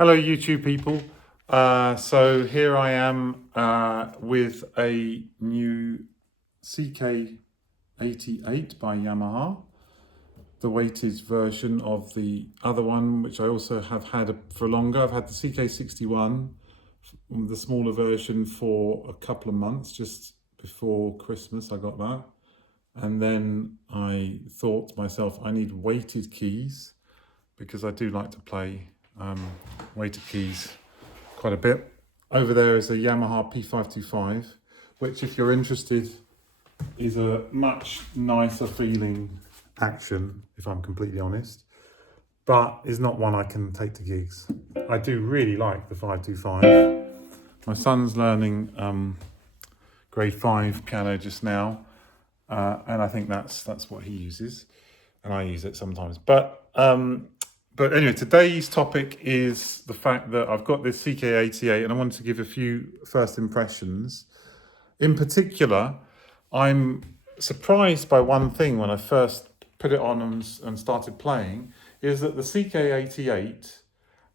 Hello YouTube people. So here I am with a new CK88 by Yamaha, the weighted version of the other one, which I also have had for longer. I've had the CK61, the smaller version, for a couple of months. Just before Christmas I got that, and then I thought to myself, I need weighted keys because I do like to play weighted keys quite a bit. Over there is a Yamaha P525, which, if you're interested, is a much nicer feeling action, if I'm completely honest, but is not one I can take to gigs. I do really like the 525. My son's learning grade 5 piano just now, and I think that's what he uses, and I use it sometimes. But anyway, today's topic is the fact that I've got this CK88 and I wanted to give a few first impressions. In particular, I'm surprised by one thing when I first put it on and started playing, is that the CK88,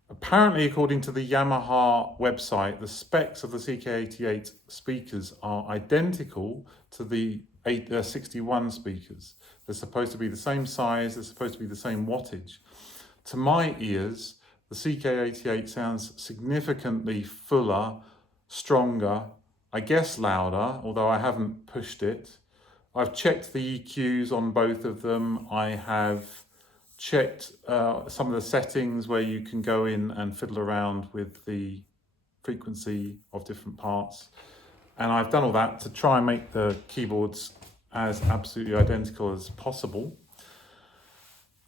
apparently according to the Yamaha website, the specs of the CK88 speakers are identical to the 61 speakers. They're supposed to be the same size, they're supposed to be the same wattage. To my ears, the CK88 sounds significantly fuller, stronger, I guess louder, although I haven't pushed it. I've checked the EQs on both of them. I have checked some of the settings where you can go in and fiddle around with the frequency of different parts. And I've done all that to try and make the keyboards as absolutely identical as possible.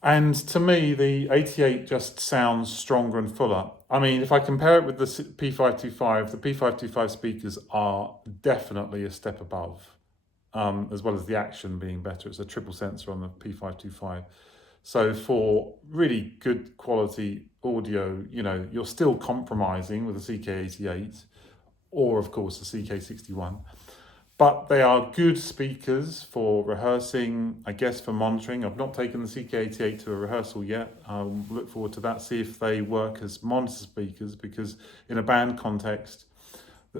And to me, the 88 just sounds stronger and fuller. I mean, if I compare it with the P525, the P525 speakers are definitely a step above, as well as the action being better. It's a triple sensor on the P525. So for really good quality audio, you know, you're still compromising with the CK88 or, of course, the CK61. But they are good speakers for rehearsing, I guess, for monitoring. I've not taken the CK88 to a rehearsal yet. I'll look forward to that, see if they work as monitor speakers, because in a band context,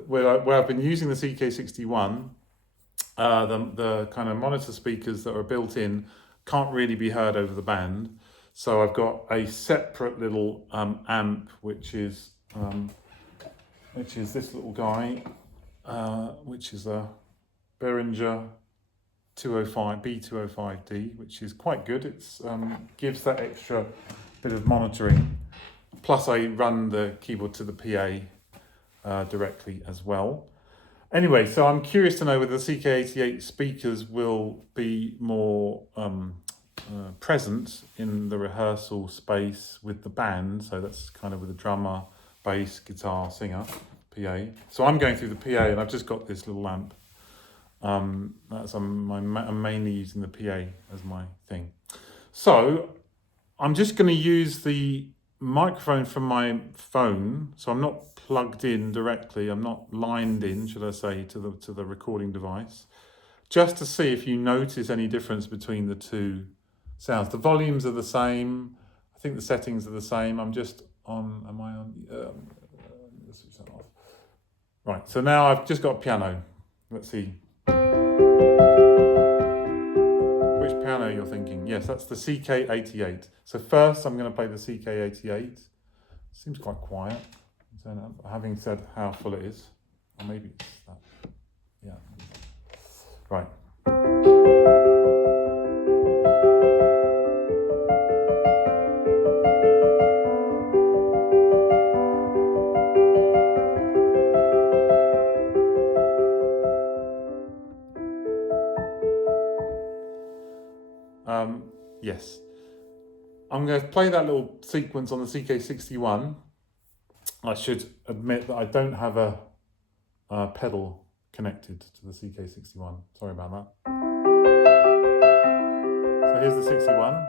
where I've been using the CK61, the kind of monitor speakers that are built in can't really be heard over the band. So I've got a separate little amp, which is this little guy, which is a Behringer 205 B205D, which is quite good. It's gives that extra bit of monitoring. Plus, I run the keyboard to the PA directly as well. Anyway, so I'm curious to know whether the CK88 speakers will be more present in the rehearsal space with the band. So that's kind of with the drummer, bass, guitar, singer, PA. So I'm going through the PA, and I've just got this little amp. I'm mainly using the PA as my thing. So I'm just going to use the microphone from my phone. So I'm not plugged in directly. I'm not lined in, should I say, to the recording device, just to see if you notice any difference between the two sounds. The volumes are the same. I think the settings are the same. I'm just on. Am I on? Let's switch that off. Right. So now I've just got a piano. Let's see. Which piano you're thinking? Yes, that's the CK88. So first I'm going to play the CK88. Seems quite quiet, having said how full it is. Or maybe it's that. Yeah. Right. Yes. I'm going to play that little sequence on the CK61. I should admit that I don't have a pedal connected to the CK61. Sorry about that. So here's the 61.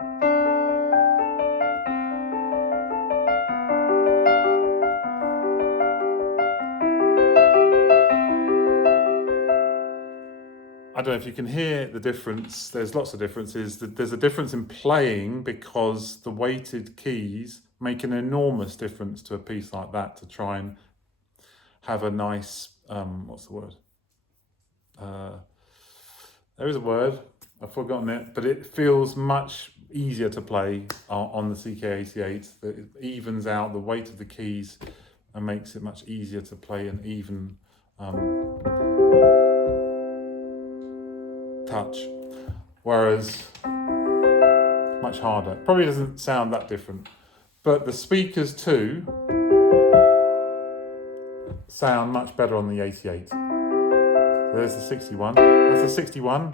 I don't know if you can hear the difference. There's lots of differences. There's a difference in playing because the weighted keys make an enormous difference to a piece like that, to try and have a nice, what's the word? There is a word, I've forgotten it, but it feels much easier to play on the CK88. It evens out the weight of the keys and makes it much easier to play an even touch, whereas much harder. Probably doesn't sound that different, but the speakers too sound much better on the 88. There's the 61. That's the 61.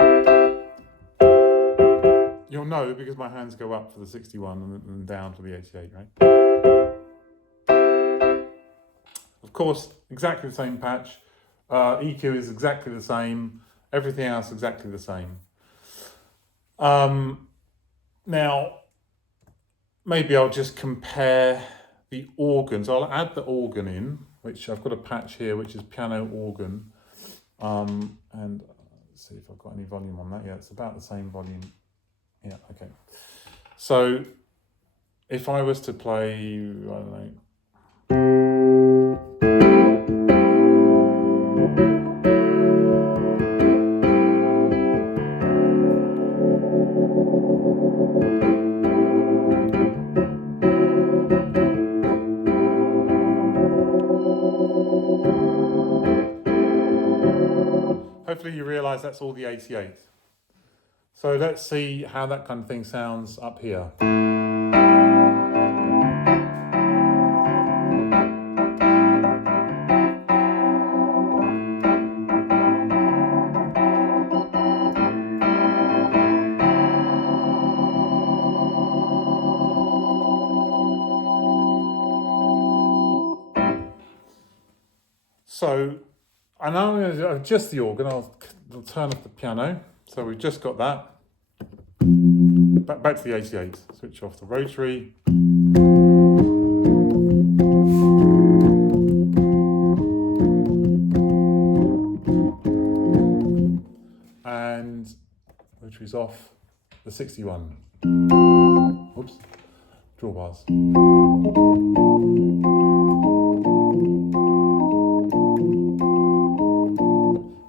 You'll know because my hands go up for the 61 and down for the 88, right? Of course, exactly the same patch. EQ is exactly the same. Everything else exactly the same. Now, maybe I'll just compare the organs. I'll add the organ in, which I've got a patch here, which is piano organ. And let's see if I've got any volume on that. Yeah, it's about the same volume. Yeah, okay. So if I was to play, I don't know. Hopefully you realise that's all the 88. So let's see how that kind of thing sounds up here. So I know I'm going to adjust the organ. I'll turn off the piano. So we've just got that. Back to the 88. Switch off the rotary. And rotary's off. The 61. Oops. Drawbars.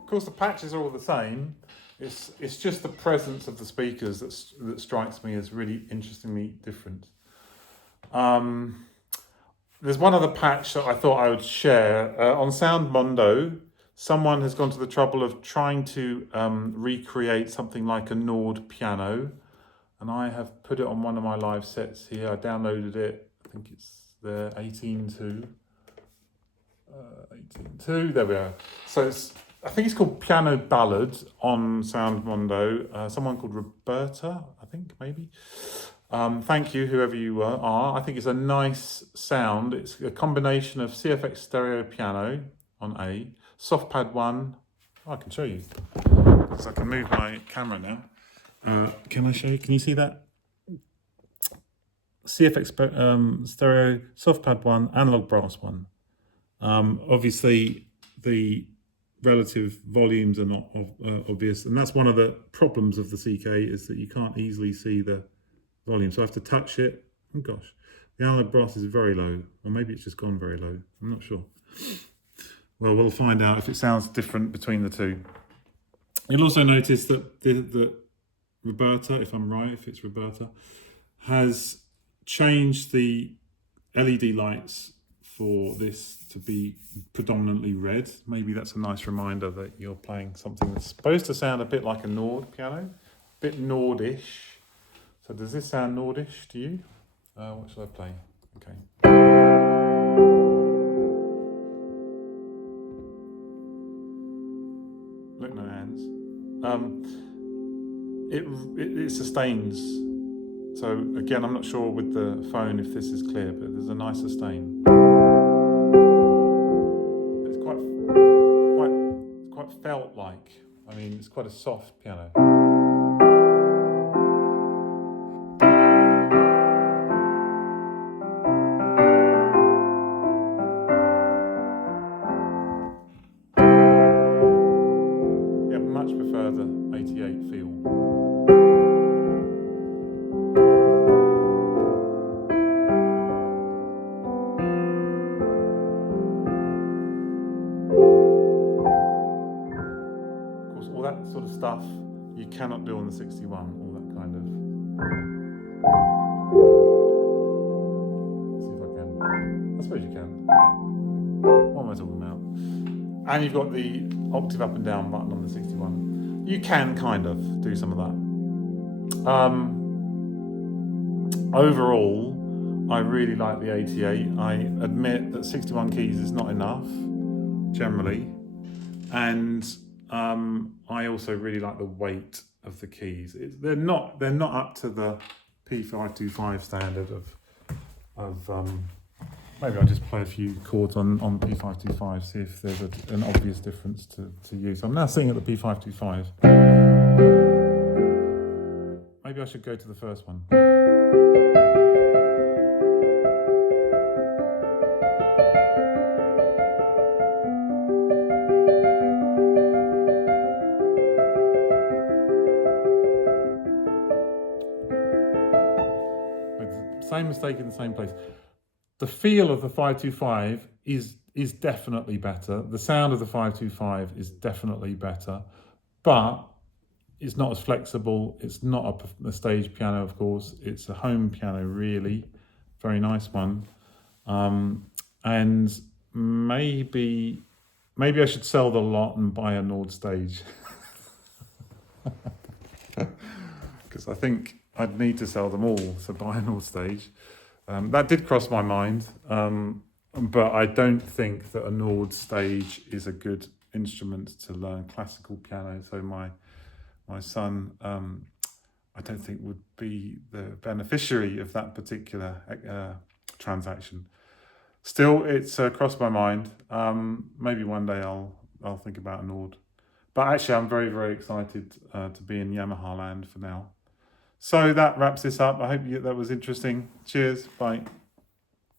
Of course, the patches are all the same. It's just the presence of the speakers that strikes me as really interestingly different. There's one other patch that I thought I would share. On Sound Mondo, someone has gone to the trouble of trying to recreate something like a Nord piano, and I have put it on one of my live sets here. I downloaded it. I think it's the 18.2. 18.2. There we are. So I think it's called Piano Ballad on Sound Mondo. Someone called Roberta, I think, maybe. Thank you, whoever you are. I think it's a nice sound. It's a combination of CFX stereo piano on A, soft pad 1. Oh, I can show you, because I can move my camera now. Can I show you? Can you see that? CFX stereo, soft pad 1, analog brass 1. Obviously, the relative volumes are not obvious, and that's one of the problems of the CK, is that you can't easily see the volume, so I have to touch it. Oh gosh, the analog brass is very low, or maybe it's just gone very low, I'm not sure. Well, we'll find out if it sounds different between the two. You'll also notice that the Roberta, if I'm right, if it's Roberta, has changed the LED lights for this to be predominantly red. Maybe that's a nice reminder that you're playing something that's supposed to sound a bit like a Nord piano, a bit Nordish. So does this sound Nordish to you? What should I play? Okay. Look, no hands. It sustains. So again, I'm not sure with the phone if this is clear, but there's a nice sustain. It's quite felt-like. I mean, it's quite a soft piano. Yeah, much prefer the sort of stuff you cannot do on the 61, all that kind of. Let's see if I can. I suppose you can. What am I talking about? And you've got the octave up and down button on the 61. You can kind of do some of that. Overall, I really like the 88. I admit that 61 keys is not enough, generally. And I also really like the weight of the keys. They're not up to the P525 standard of maybe I'll just play a few chords on P525, see if there's an obvious difference to you. So I'm now singing at the P525. Maybe I should go to the first one. Same mistake in the same place. The feel of the 525 is definitely better. The sound of the 525 is definitely better, but it's not as flexible. It's not a stage piano, of course. It's a home piano, really. Very nice one. And maybe I should sell the lot and buy a Nord stage. Because I think I'd need to sell them all to buy a Nord stage. That did cross my mind, but I don't think that a Nord stage is a good instrument to learn classical piano. So my son, I don't think would be the beneficiary of that particular transaction. Still, it's crossed my mind. Maybe one day I'll think about a Nord. But actually, I'm very, very excited to be in Yamaha land for now. So that wraps this up. I hope that was interesting. Cheers. Bye.